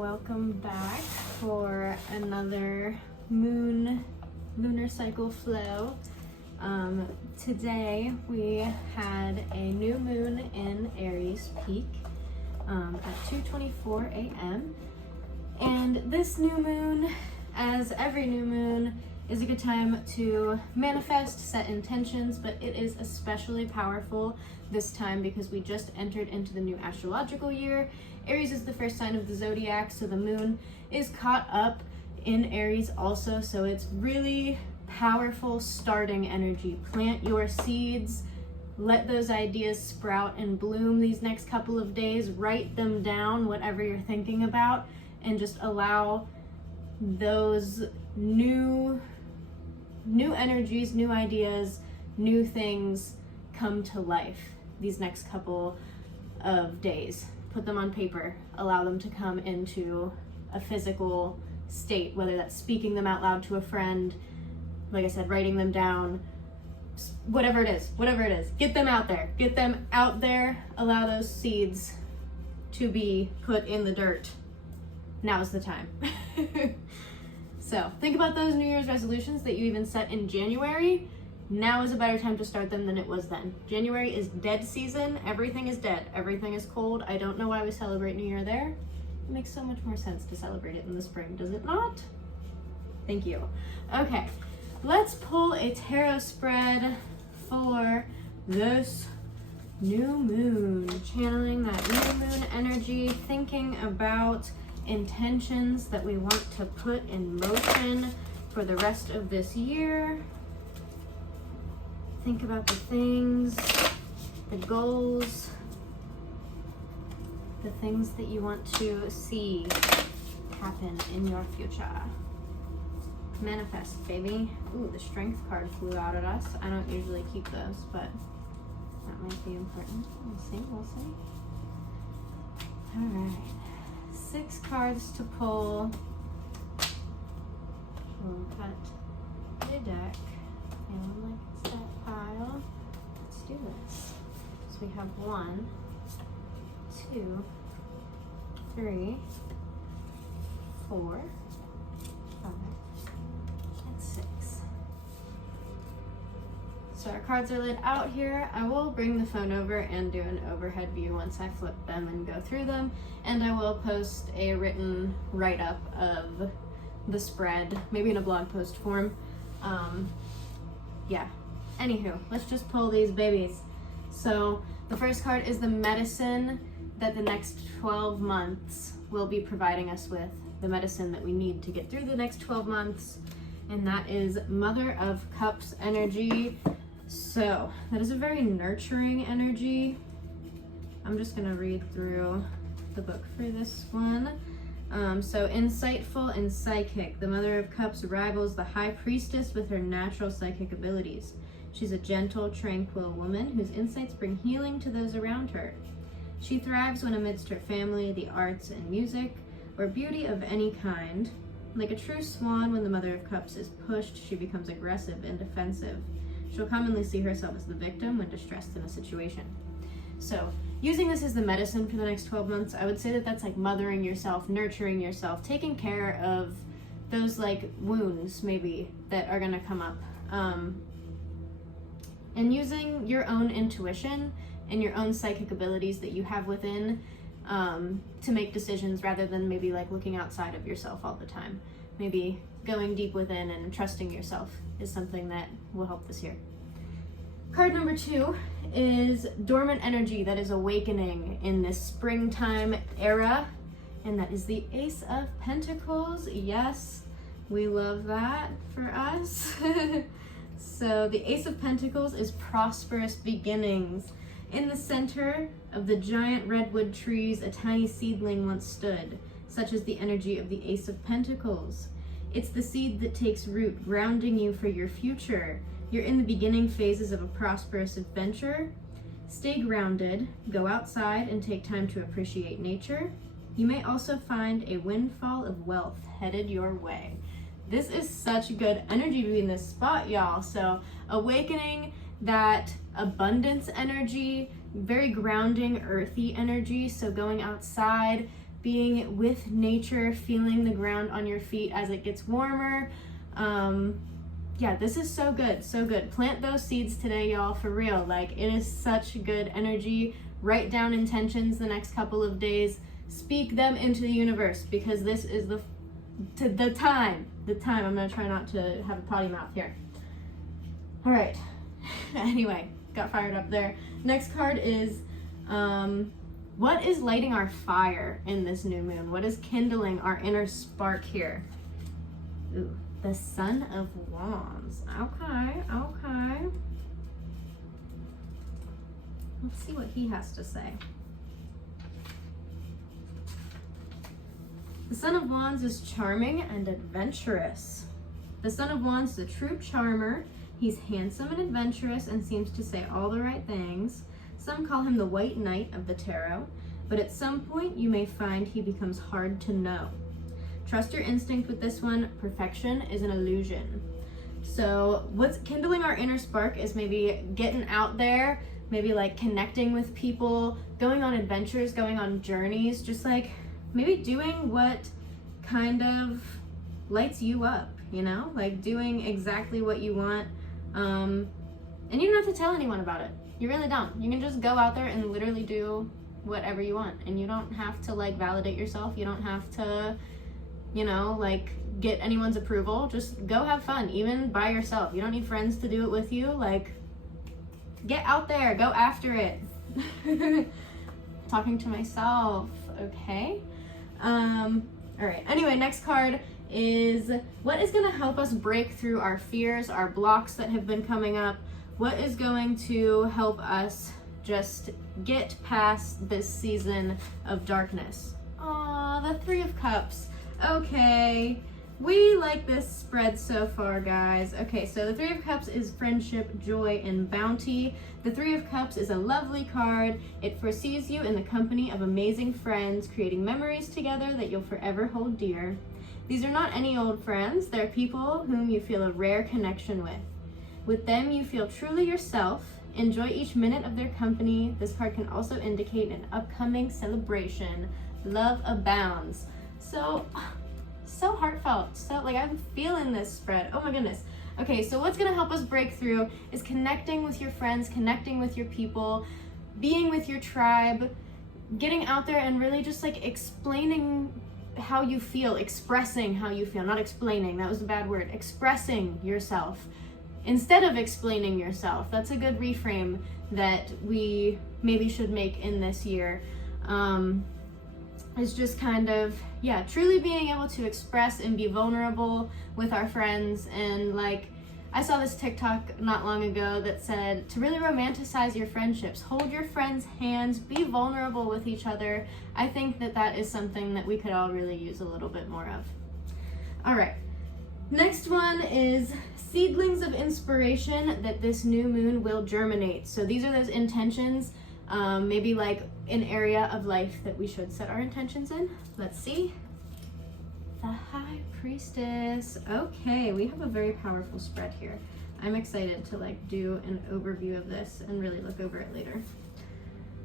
welcome back for another lunar cycle flow. Today we had a new moon in Aries peak at 2:24 a.m. and this new moon, as every new moon, is a good time to manifest, set intentions, but it is especially powerful this time because we just entered into the new astrological year. Aries is the first sign of the zodiac, so the moon is caught up in Aries also, so it's really powerful starting energy. Plant your seeds, let those ideas sprout and bloom these next couple of days. Write them down, whatever you're thinking about, and just allow those new energies, new ideas, new things come to life these next couple of days. Put them on paper, allow them to come into a physical state, whether that's speaking them out loud to a friend, like I said, writing them down, whatever it is, get them out there, allow those seeds to be put in the dirt. Now's the time. So think about those New Year's resolutions that you even set in January. Now is a better time to start them than it was then. January is dead season. Everything is dead. Everything is cold. I don't know why we celebrate New Year there. It makes so much more sense to celebrate it in the spring, does it not? Thank you. Okay, let's pull a tarot spread for this new moon. Channeling that new moon energy, thinking about intentions that we want to put in motion for the rest of this year. Think about the things, the goals, the things that you want to see happen in your future. Manifest, baby. Ooh, the strength card flew out at us. I don't usually keep those, but that might be important. We'll see. All right. 6 cards to pull. We'll cut the deck. Feeling like it's that pile. Let's do this. So we have 1, 2, 3, 4, 5, and 6. So our cards are laid out here. I will bring the phone over and do an overhead view once I flip them and go through them. And I will post a written write-up of the spread, maybe in a blog post form. Yeah, anywho, let's just pull these babies. So the first card is the medicine that the next 12 months will be providing us with, the medicine that we need to get through the next 12 months, and that is Mother of Cups energy. So that is a very nurturing energy. I'm just gonna read through the book for this one. So insightful and psychic. The Mother of Cups rivals the High Priestess with her natural psychic abilities. She's a gentle, tranquil woman whose insights bring healing to those around her. She thrives when amidst her family, the arts and music, or beauty of any kind. Like a true swan, when the Mother of Cups is pushed, she becomes aggressive and defensive. She'll commonly see herself as the victim when distressed in a situation. So, using this as the medicine for the next 12 months, I would say that that's like mothering yourself, nurturing yourself, taking care of those like wounds maybe that are gonna come up. And using your own intuition and your own psychic abilities that you have within to make decisions rather than maybe like looking outside of yourself all the time. Maybe going deep within and trusting yourself is something that will help this year. Card number 2 is dormant energy that is awakening in this springtime era, and that is the Ace of Pentacles. Yes, we love that for us. So the Ace of Pentacles is prosperous beginnings. In the center of the giant redwood trees, a tiny seedling once stood. Such is the energy of the Ace of Pentacles. It's the seed that takes root, grounding you for your future. You're in the beginning phases of a prosperous adventure. Stay grounded, go outside and take time to appreciate nature. You may also find a windfall of wealth headed your way. This is such good energy to be in this spot, y'all. So awakening that abundance energy, very grounding, earthy energy. So going outside, being with nature, feeling the ground on your feet as it gets warmer. Yeah, this is so good, so good. Plant those seeds today, y'all, for real. Like, it is such good energy. Write down intentions the next couple of days. Speak them into the universe, because this is the time. I'm gonna try not to have a potty mouth here. All right. Anyway, got fired up there. Next card is, what is lighting our fire in this new moon? What is kindling our inner spark here? Ooh, the Son of Wands. Okay. Let's see what he has to say. The Son of Wands is charming and adventurous. The Son of Wands is a true charmer. He's handsome and adventurous and seems to say all the right things. Some call him the White Knight of the Tarot, but at some point you may find he becomes hard to know. Trust your instinct with this one. Perfection is an illusion. So what's kindling our inner spark is maybe getting out there, maybe like connecting with people, going on adventures, going on journeys, just like maybe doing what kind of lights you up, you know? Like doing exactly what you want. And you don't have to tell anyone about it. You really don't. You can just go out there and literally do whatever you want. And you don't have to like validate yourself. You don't have to, you know, like get anyone's approval. Just go have fun, even by yourself. You don't need friends to do it with you. Like, get out there, go after it. Talking to myself, okay? All right, anyway, next card is what is gonna help us break through our fears, our blocks that have been coming up? What is going to help us just get past this season of darkness? Aw, the Three of Cups. Okay, we like this spread so far, guys. Okay, so the Three of Cups is friendship, joy, and bounty. The Three of Cups is a lovely card. It foresees you in the company of amazing friends, creating memories together that you'll forever hold dear. These are not any old friends. They're people whom you feel a rare connection with. With them, you feel truly yourself. Enjoy each minute of their company. This card can also indicate an upcoming celebration. Love abounds. So heartfelt. So like, I'm feeling this spread. Oh my goodness. Okay, so what's gonna help us break through is connecting with your friends, connecting with your people, being with your tribe, getting out there and really just like explaining how you feel, expressing how you feel, not explaining, that was a bad word, expressing yourself instead of explaining yourself. That's a good reframe that we maybe should make in this year. Is just kind of, yeah, truly being able to express and be vulnerable with our friends. And like, I saw this TikTok not long ago that said to really romanticize your friendships, hold your friends' hands, be vulnerable with each other. I think that that is something that we could all really use a little bit more of. All right, next one is seedlings of inspiration that this new moon will germinate. So these are those intentions, maybe like an area of life that we should set our intentions in. Let's see. The High Priestess. Okay, we have a very powerful spread here. I'm excited to like do an overview of this and really look over it later.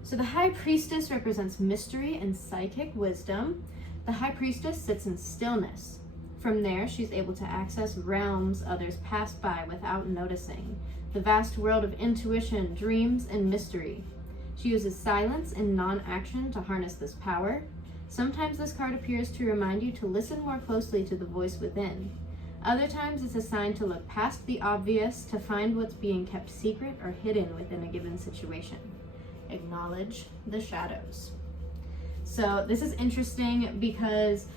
So the High Priestess represents mystery and psychic wisdom. The High Priestess sits in stillness. From there, she's able to access realms others pass by without noticing. The vast world of intuition, dreams, and mystery. She uses silence and non-action to harness this power. Sometimes this card appears to remind you to listen more closely to the voice within. Other times it's a sign to look past the obvious to find what's being kept secret or hidden within a given situation. Acknowledge the shadows. So this is interesting because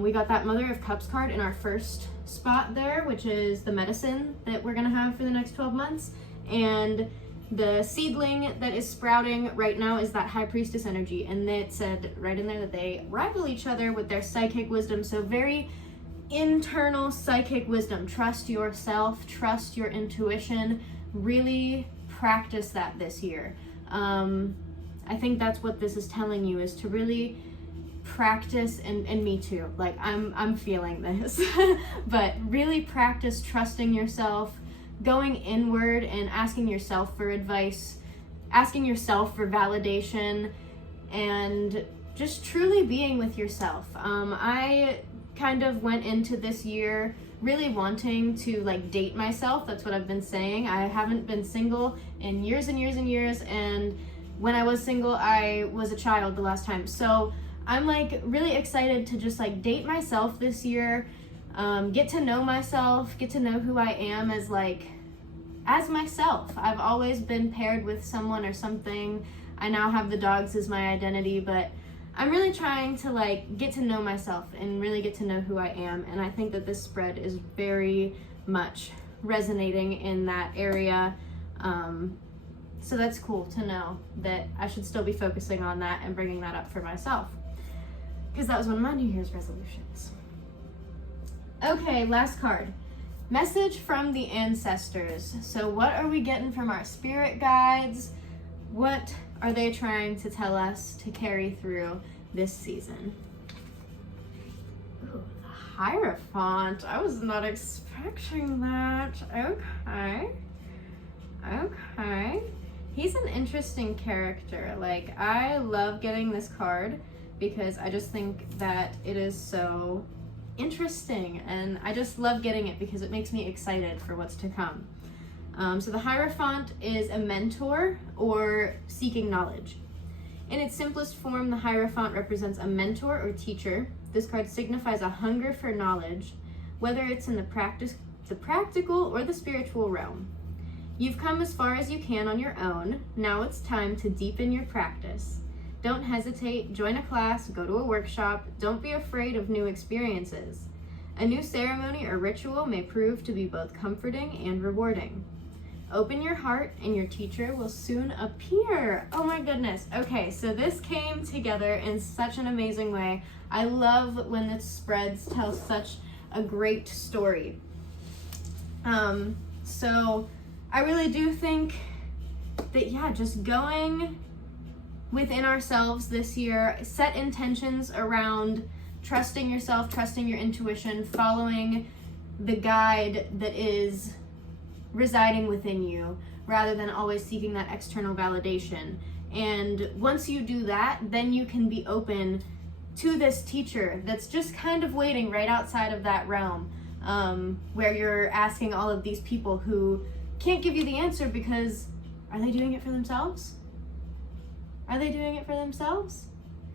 we got that Mother of Cups card in our first spot there, which is the medicine that we're gonna have for the next 12 months. And the seedling that is sprouting right now is that High Priestess energy. And it said right in there that they rival each other with their psychic wisdom. So very internal psychic wisdom. Trust yourself, trust your intuition, really practice that this year. I think that's what this is telling you, is to really practice, and me too, like I'm feeling this, but really practice trusting yourself, going inward and asking yourself for advice, asking yourself for validation, and just truly being with yourself. I kind of went into this year really wanting to like date myself. That's what I've been saying. I haven't been single in years and years and years, and when I was single, I was a child the last time. So I'm like really excited to just like date myself this year, get to know myself, get to know who I am as myself. I've always been paired with someone or something. I now have the dogs as my identity, but I'm really trying to like get to know myself and really get to know who I am. And I think that this spread is very much resonating in that area. So that's cool to know that I should still be focusing on that and bringing that up for myself, because that was one of my New Year's resolutions. Okay, last card. Message from the ancestors. So what are we getting from our spirit guides? What are they trying to tell us to carry through this season? Ooh, the Hierophant. I was not expecting that. Okay. He's an interesting character. Like, I love getting this card because I just think that it is so interesting, and I just love getting it because it makes me excited for what's to come. So the Hierophant is a mentor or seeking knowledge. In its simplest form, the Hierophant represents a mentor or teacher. This card signifies a hunger for knowledge, whether it's in the practical or the spiritual realm. You've come as far as you can on your own. Now it's time to deepen your practice. Don't hesitate, join a class, go to a workshop. Don't be afraid of new experiences. A new ceremony or ritual may prove to be both comforting and rewarding. Open your heart and your teacher will soon appear. Oh my goodness. Okay, so this came together in such an amazing way. I love when the spreads tell such a great story. So I really do think that, yeah, just going within ourselves this year, set intentions around trusting yourself, trusting your intuition, following the guide that is residing within you, rather than always seeking that external validation. And once you do that, then you can be open to this teacher that's just kind of waiting right outside of that realm, where you're asking all of these people who can't give you the answer because are they doing it for themselves? Are they doing it for themselves?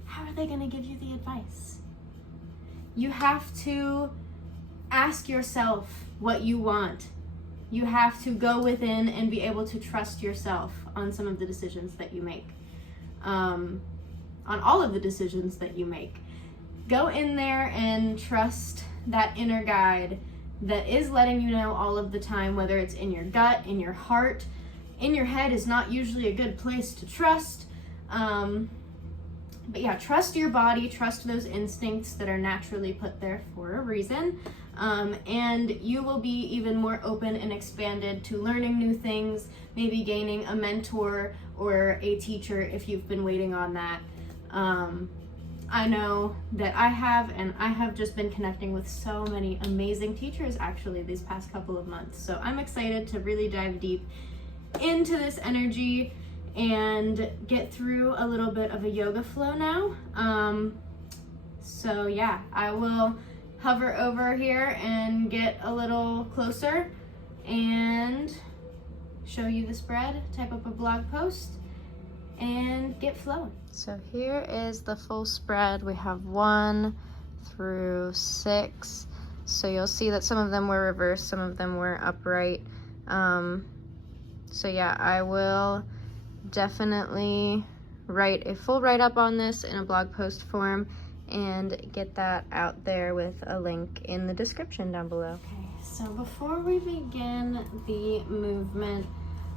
How are they going to give you the advice? You have to ask yourself what you want. You have to go within and be able to trust yourself on some of the decisions that you make, on all of the decisions that you make. Go in there and trust that inner guide that is letting you know all of the time, whether it's in your gut, in your heart. In your head is not usually a good place to trust. But yeah, trust your body, trust those instincts that are naturally put there for a reason. And you will be even more open and expanded to learning new things, maybe gaining a mentor or a teacher if you've been waiting on that. I know that I have just been connecting with so many amazing teachers actually these past couple of months. So I'm excited to really dive deep into this energy and get through a little bit of a yoga flow now. So yeah, I will hover over here and get a little closer and show you the spread, type up a blog post, and get flowing. So here is the full spread. We have 1 through 6. So you'll see that some of them were reversed, some of them were upright. So yeah, I will definitely write a full write-up on this in a blog post form and get that out there with a link in the description down below. Okay, so before we begin the movement,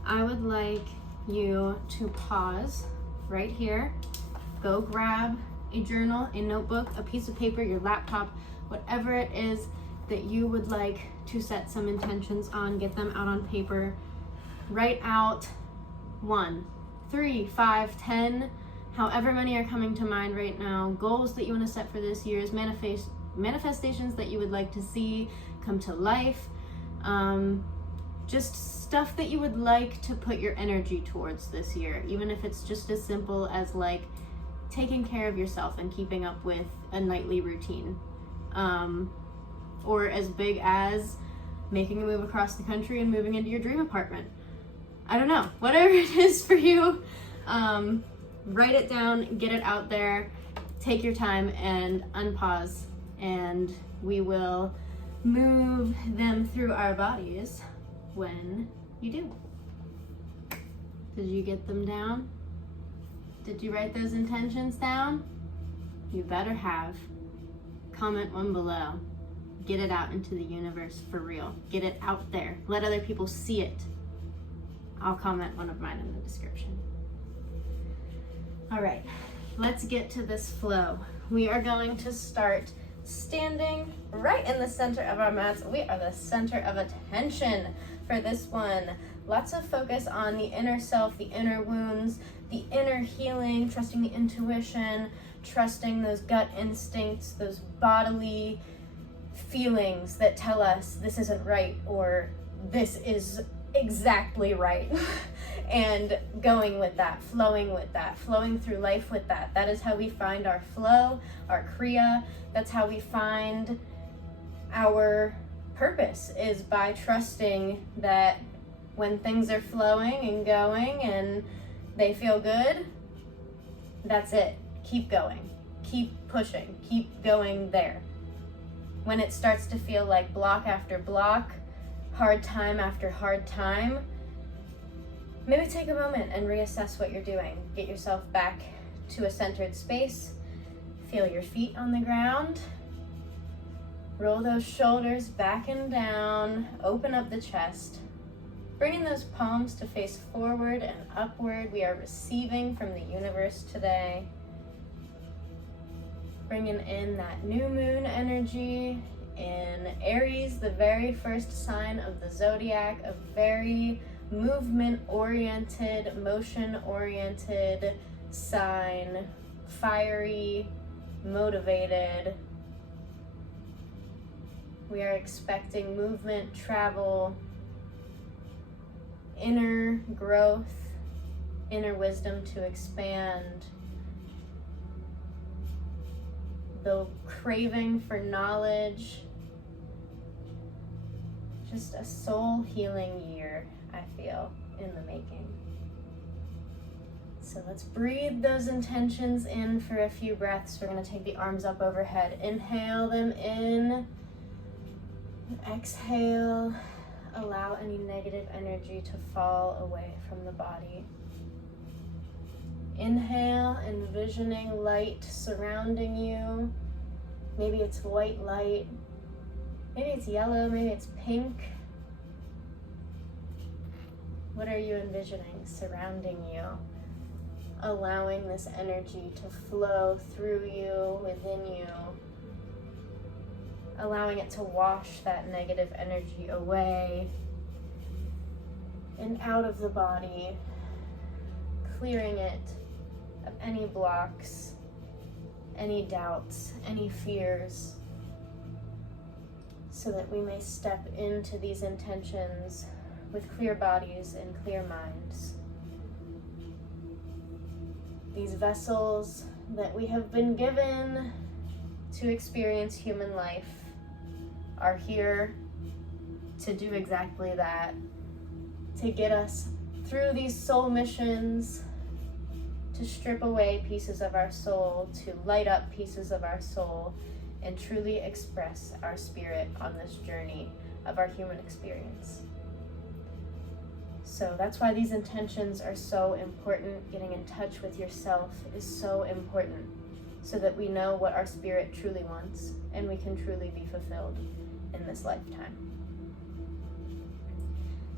I would like you to pause right here. Go grab a journal, a notebook, a piece of paper, your laptop, whatever it is that you would like to set some intentions on. Get them out on paper. Write out 1, 3, 5, 10, however many are coming to mind right now, goals that you want to set for this year's manifestations that you would like to see come to life, just stuff that you would like to put your energy towards this year, even if it's just as simple as like taking care of yourself and keeping up with a nightly routine. Or as big as making a move across the country and moving into your dream apartment. I don't know, whatever it is for you, write it down, get it out there, take your time and unpause, and we will move them through our bodies when you do. Did you get them down? Did you write those intentions down? You better have. Comment one below. Get it out into the universe for real. Get it out there. Let other people see it. I'll comment one of mine in the description. All right, let's get to this flow. We are going to start standing right in the center of our mats. We are the center of attention for this one. Lots of focus on the inner self, the inner wounds, the inner healing, trusting the intuition, trusting those gut instincts, those bodily feelings that tell us this isn't right or this is exactly right. And going with that, flowing through life with that. That is how we find our flow, our kriya. That's how we find our purpose, is by trusting that when things are flowing and going and they feel good, that's it. Keep going, keep pushing, keep going there. When it starts to feel like block after block, hard time after hard time, maybe take a moment and reassess what you're doing. Get yourself back to a centered space. Feel your feet on the ground. Roll those shoulders back and down. Open up the chest. Bringing those palms to face forward and upward. We are receiving from the universe today. Bringing in that new moon energy in Aries, the very first sign of the zodiac, a very movement-oriented, motion-oriented sign, fiery, motivated. We are expecting movement, travel, inner growth, inner wisdom to expand, the craving for knowledge, just a soul healing year, I feel, in the making. So let's breathe those intentions in for a few breaths. We're going to take the arms up overhead. Inhale them in. Exhale. Allow any negative energy to fall away from the body. Inhale, envisioning light surrounding you. Maybe it's white light. Maybe it's yellow, maybe it's pink. What are you envisioning surrounding you? Allowing this energy to flow through you, within you. Allowing it to wash that negative energy away and out of the body, clearing it of any blocks, any doubts, any fears, so that we may step into these intentions with clear bodies and clear minds. These vessels that we have been given to experience human life are here to do exactly that, to get us through these soul missions, to strip away pieces of our soul, to light up pieces of our soul, and truly express our spirit on this journey of our human experience. So that's why these intentions are so important. Getting in touch with yourself is so important, so that we know what our spirit truly wants and we can truly be fulfilled in this lifetime.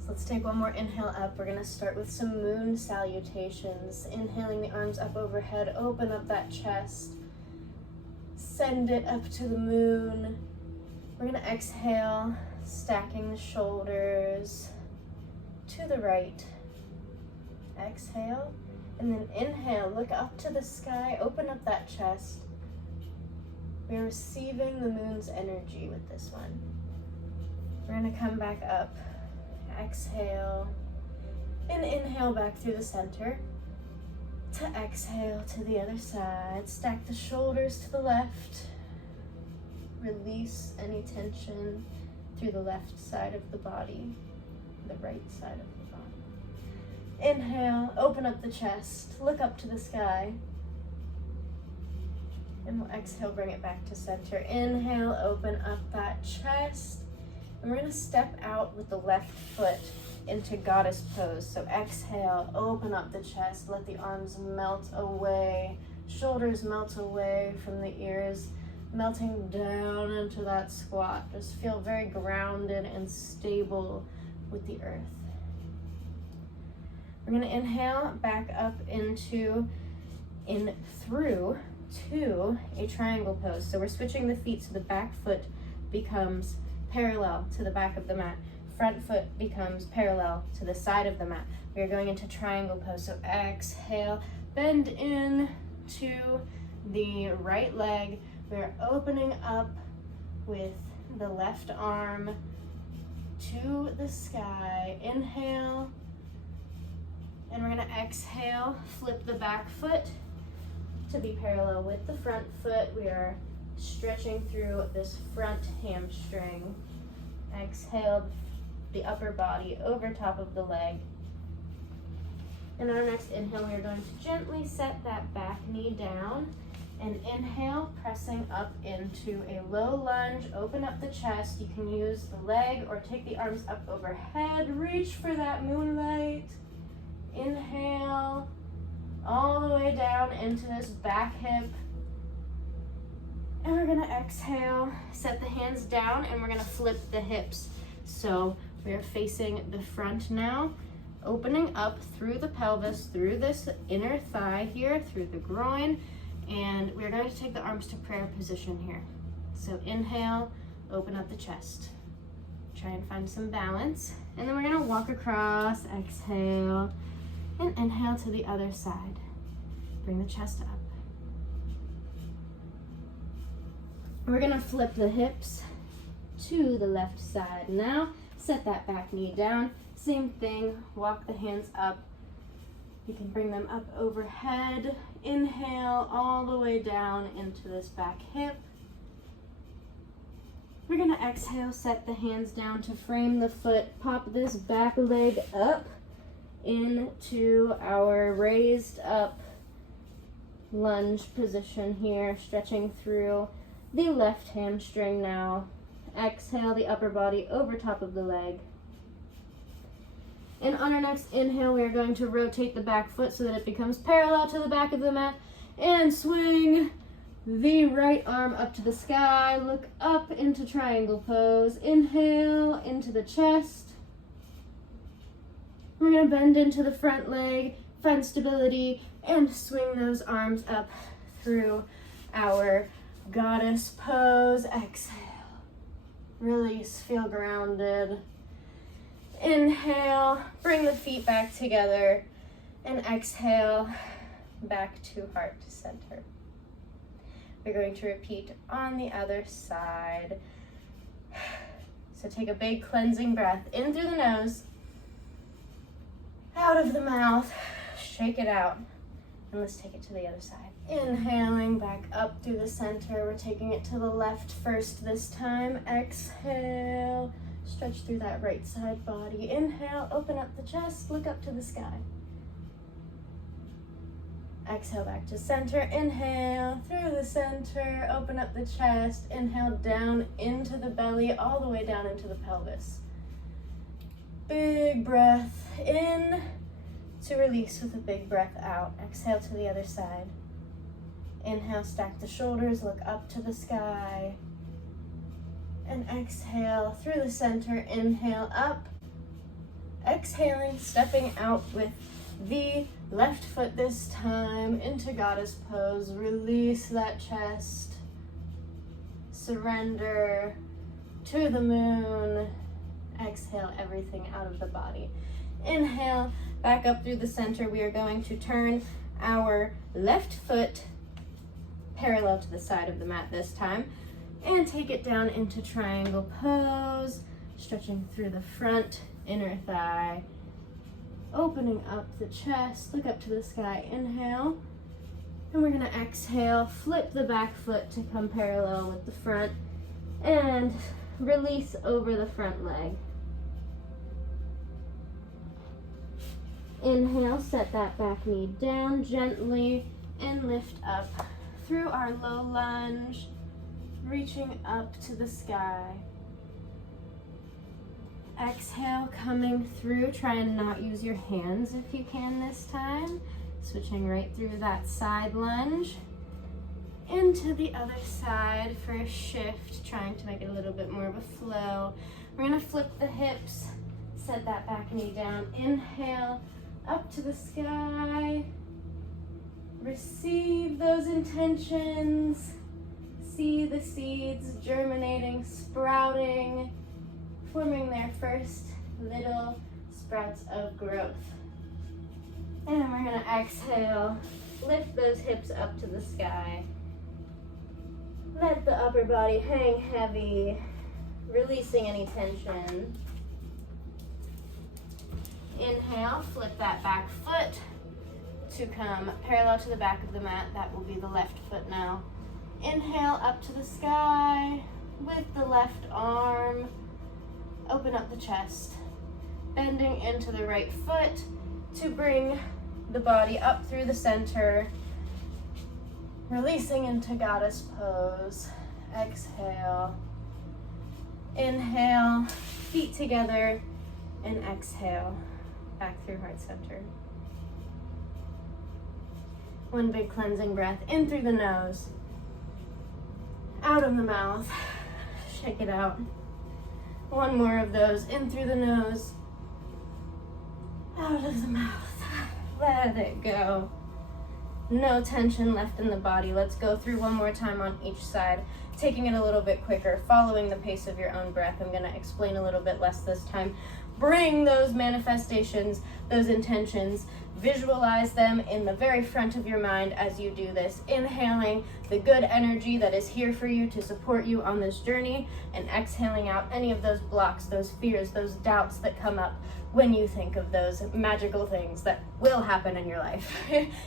So let's take one more inhale up. We're going to start with some moon salutations. Inhaling the arms up overhead, open up that chest, send it up to the moon. We're going to exhale, stacking the shoulders to the right. Exhale, and then inhale, look up to the sky, open up that chest. We're receiving the moon's energy with this one. We're going to come back up. Exhale, and inhale back through the center. to exhale to the other side. Stack the shoulders to the left. Release any tension through the left side of the body, the right side of the body. Inhale, open up the chest, look up to the sky. And we'll exhale, bring it back to center. Inhale, open up that chest. And we're gonna step out with the left foot into goddess pose. So exhale, open up the chest, let the arms melt away, shoulders melt away from the ears, melting down into that squat. Just feel very grounded and stable with the earth. We're gonna inhale back up into, in through to a triangle pose. So we're switching the feet so the back foot becomes parallel to the back of the mat. Front foot becomes parallel to the side of the mat. We are going into triangle pose. So exhale, bend in to the right leg. We're opening up with the left arm to the sky. Inhale. And we're gonna exhale, flip the back foot to be parallel with the front foot. We are stretching through this front hamstring. Exhale, the upper body over top of the leg. And on our next inhale, we are going to gently set that back knee down. And inhale, pressing up into a low lunge. Open up the chest. You can use the leg or take the arms up overhead. Reach for that moonlight. Inhale, all the way down into this back hip. And we're gonna exhale, set the hands down, and we're gonna flip the hips. So we are facing the front now, opening up through the pelvis, through this inner thigh here, through the groin, and we're going to take the arms to prayer position here. So inhale, open up the chest. Try and find some balance. And then we're gonna walk across, exhale, and inhale to the other side. Bring the chest up. We're gonna flip the hips to the left side now. Set that back knee down. Same thing, walk the hands up. You can bring them up overhead. Inhale all the way down into this back hip. We're gonna exhale, set the hands down to frame the foot. Pop this back leg up into our raised up lunge position here, stretching through the left hamstring now. Exhale the upper body over top of the leg. And on our next inhale, we are going to rotate the back foot so that it becomes parallel to the back of the mat and swing the right arm up to the sky. Look up into triangle pose. Inhale into the chest. We're going to bend into the front leg, find stability, and swing those arms up through our goddess pose. Exhale. Release, feel grounded. Inhale, bring the feet back together, and exhale, back to heart center. We're going to repeat on the other side. So take a big cleansing breath in through the nose, out of the mouth, shake it out, and let's take it to the other side. Inhaling back up through the center. We're taking it to the left first this time. Exhale. Stretch through that right side body. Inhale, open up the chest, look up to the sky. Exhale back to center. Inhale through the center, open up the chest. Inhale down into the belly, all the way down into the pelvis. Big breath in to release with a big breath out. Exhale to the other side. Inhale, stack the shoulders, look up to the sky. And exhale through the center, inhale up. Exhaling, stepping out with the left foot this time into goddess pose. Release that chest. Surrender to the moon. Exhale everything out of the body. Inhale, back up through the center. We are going to turn our left foot parallel to the side of the mat this time. And take it down into triangle pose, stretching through the front, inner thigh, opening up the chest, look up to the sky, inhale. And we're gonna exhale, flip the back foot to come parallel with the front and release over the front leg. Inhale, set that back knee down gently and lift up through our low lunge, reaching up to the sky. Exhale, coming through, try and not use your hands if you can this time. Switching right through that side lunge into the other side for a shift, trying to make it a little bit more of a flow. We're gonna flip the hips, set that back knee down. Inhale, up to the sky. Receive those intentions. See the seeds germinating, sprouting, forming their first little sprouts of growth. And we're gonna exhale, lift those hips up to the sky. Let the upper body hang heavy, releasing any tension. Inhale, flip that back foot to come parallel to the back of the mat. That will be the left foot now. Inhale, up to the sky with the left arm. Open up the chest, bending into the right foot to bring the body up through the center, releasing into goddess pose. Exhale. Inhale, feet together, and exhale, back through heart center. One big cleansing breath, in through the nose, out of the mouth, shake it out. One more of those, in through the nose, out of the mouth. Let it go. No tension left in the body. Let's go through one more time on each side, taking it a little bit quicker, following the pace of your own breath. I'm going to explain a little bit less this time. Bring those manifestations, those intentions, visualize them in the very front of your mind as you do this, inhaling the good energy that is here for you to support you on this journey, and exhaling out any of those blocks, those fears, those doubts that come up when you think of those magical things that will happen in your life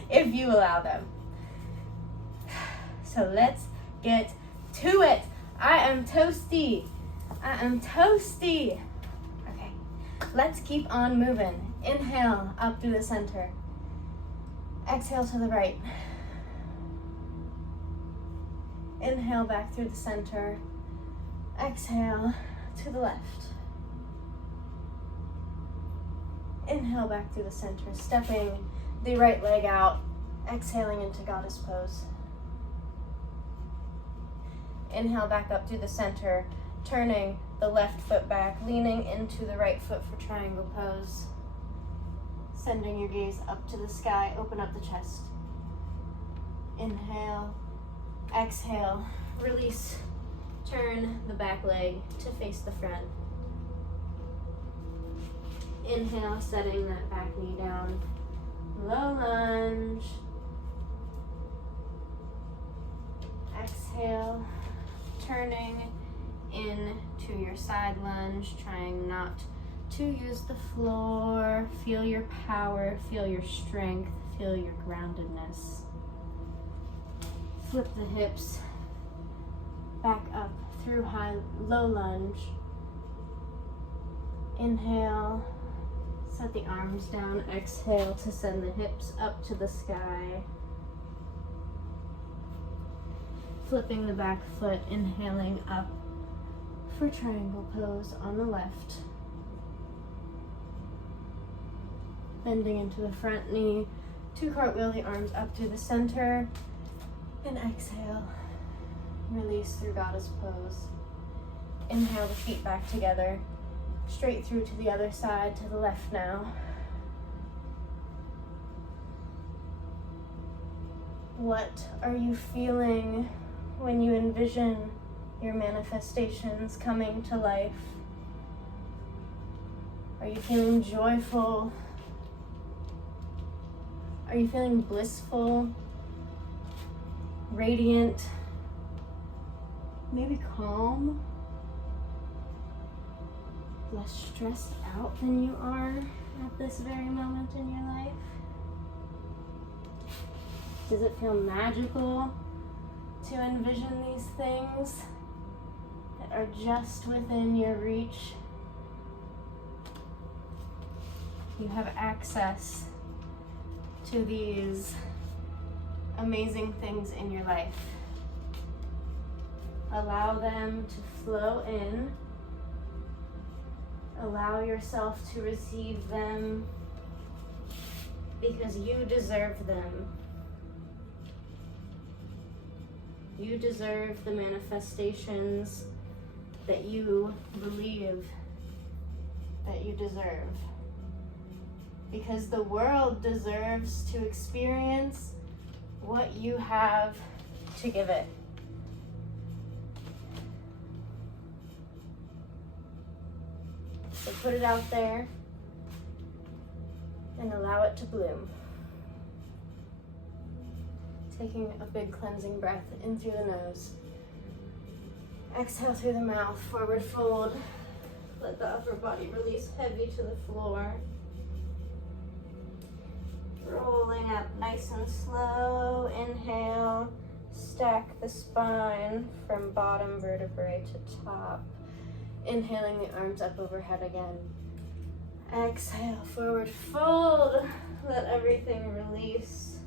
if you allow them. So let's get to it. I am toasty. I am toasty. Okay, let's keep on moving. Inhale, up through the center. Exhale to the right. Inhale, back through the center. Exhale to the left. Inhale, back through the center, stepping the right leg out, exhaling into goddess pose. Inhale, back up through the center, turning the left foot back, leaning into the right foot for triangle pose. Sending your gaze up to the sky, open up the chest. Inhale, exhale, release, turn the back leg to face the front. Inhale, setting that back knee down, low lunge. Exhale, turning into your side lunge, trying not to use the floor. Feel your power, feel your strength, feel your groundedness. Flip the hips back up through low lunge. Inhale, set the arms down. Exhale to send the hips up to the sky. Flipping the back foot, inhaling up for triangle pose on the left. Bending into the front knee to cartwheel the arms up through the center. And exhale, release through goddess pose. Inhale the feet back together, straight through to the other side, to the left now. What are you feeling when you envision your manifestations coming to life? Are you feeling joyful? Are you feeling blissful, radiant, maybe calm, less stressed out than you are? at this very moment in your life? Does it feel magical to envision these things that are just within your reach? You have access to these amazing things in your life. Allow them to flow in. Allow yourself to receive them because you deserve them. You deserve the manifestations that you believe that you deserve. Because the world deserves to experience what you have to give it. So put it out there and allow it to bloom. Taking a big cleansing breath in through the nose. Exhale through the mouth, forward fold. Let the upper body release heavy to the floor. Rolling up nice and slow. Inhale, stack the spine from bottom vertebrae to top. Inhaling the arms up overhead again. Exhale, forward fold. Let everything release.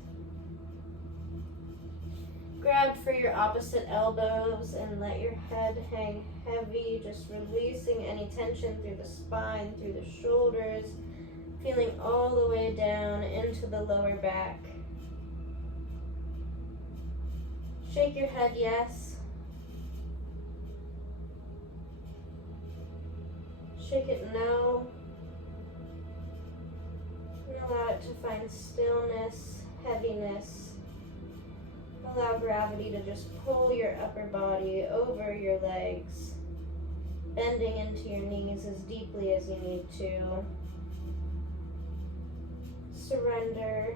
Grab for your opposite elbows and let your head hang heavy, just releasing any tension through the spine, through the shoulders, feeling all the way down into the lower back. Shake your head, yes. Shake it, no. And allow it to find stillness, heaviness. Allow gravity to just pull your upper body over your legs, bending into your knees as deeply as you need to. Surrender,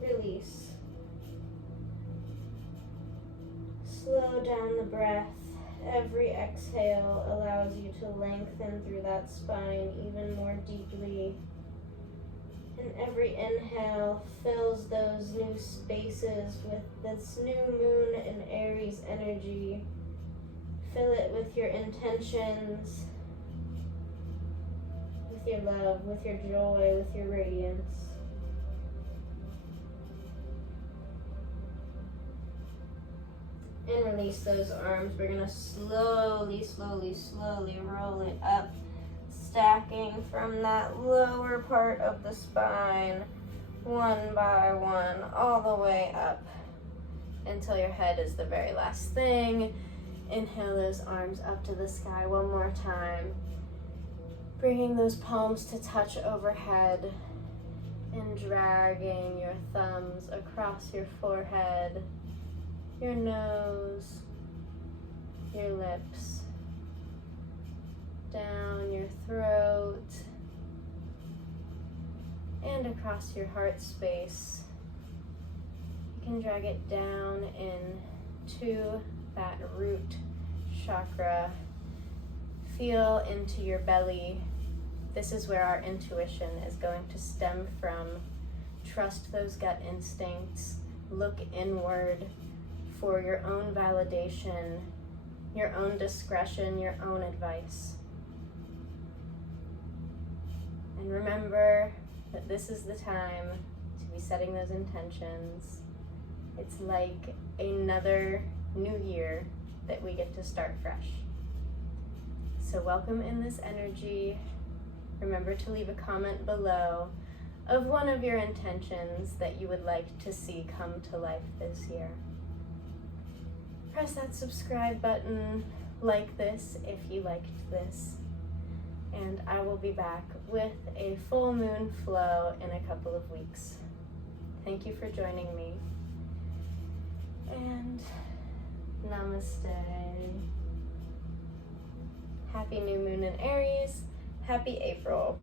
release. Slow down the breath. Every exhale allows you to lengthen through that spine even more deeply. And every inhale fills those new spaces with this new moon and Aries energy. Fill it with your intentions, with your love, with your joy, with your radiance. And release those arms. We're gonna slowly, slowly, slowly roll it up, stacking from that lower part of the spine, one by one, all the way up until your head is the very last thing. Inhale those arms up to the sky one more time, bringing those palms to touch overhead and dragging your thumbs across your forehead, your nose, your lips, down your throat, and across your heart space. You can drag it down into that root chakra. Feel into your belly. This is where our intuition is going to stem from. Trust those gut instincts. Look inward for your own validation, your own discretion, your own advice. And remember that this is the time to be setting those intentions. It's like another new year that we get to start fresh. So welcome in this energy. Remember to leave a comment below of one of your intentions that you would like to see come to life this year. Press that subscribe button, like this if you liked this, and I will be back with a full moon flow in a couple of weeks. Thank you for joining me, and namaste. Happy new moon in Aries. Happy April.